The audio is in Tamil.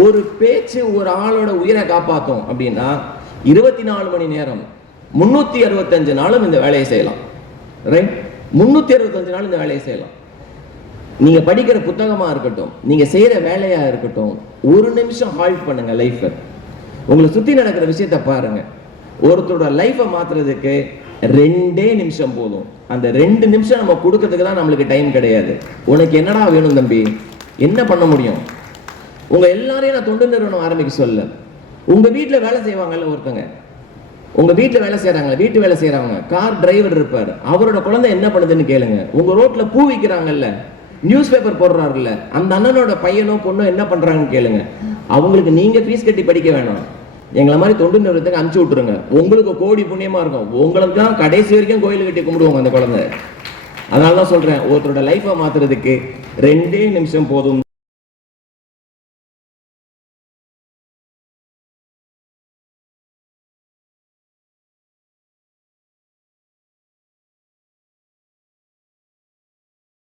ஒரு பேச்சு ஒரு ஆளோட உயிரை காப்பாற்றும் அப்படின்னா இருபத்தி நாலு மணி நேரம் முன்னூத்தி அறுபத்தஞ்சு நாளும் இந்த வேலையை செய்யலாம். ரைட் முன்னூத்தி அறுபத்தஞ்சு நாள் இந்த வேலையை செய்யலாம். நீங்க படிக்கிற புத்தகமா இருக்கட்டும் நீங்க செய்யற வேலையா இருக்கட்டும் ஒரு நிமிஷம் ஹால்ட் பண்ணுங்க லைஃப்பை உங்களை சுத்தி நடக்கிற விஷயத்த பாருங்க. ஒருத்தரோட லைஃபை மாத்துறதுக்கு ரெண்டே நிமிஷம் போதும். அந்த ரெண்டு நிமிஷம் நம்ம கொடுக்கறதுக்கு தான் நம்மளுக்கு டைம் கிடையாது. உனக்கு என்னடா வேணும் தம்பி? என்ன பண்ண முடியும்? உங்க எல்லாரையும் நான் தொண்டு நிறுவனம் ஆரம்பிக்க சொல்ல உங்க வீட்டில் வேலை செய்வாங்கல்ல ஒருத்தங்க. உங்க வீட்டில் வேலை செய்யறாங்க வீட்டு வேலை செய்யறாங்க கார் டிரைவர் இருப்பார். அவரோட குழந்தை என்ன பண்ணுதுன்னு கேளுங்க. உங்க ரோட்ல பூ விற்கிறாங்கல்ல நியூஸ் பேப்பர் போடுறாருல்ல அந்த அண்ணனோட பையனோ பொண்ணோ என்ன பண்றாங்கன்னு கேளுங்க. அவங்களுக்கு நீங்க ஃபீஸ் கட்டி படிக்க வேணாம். எங்களை மாதிரி தொண்டு நிறுவனத்துக்கு அனுப்பிச்சு விட்டுருங்க. உங்களுக்கு கோடி புண்ணியமா இருக்கும். உங்களுக்கு தான் கடைசி வரைக்கும் கோயில் கட்டி கும்பிடுவாங்க அந்த குழந்தை. அதனால தான் சொல்றேன் ஒருத்தரோட லைஃபை மாத்துறதுக்கு ரெண்டே நிமிஷம் போதும்.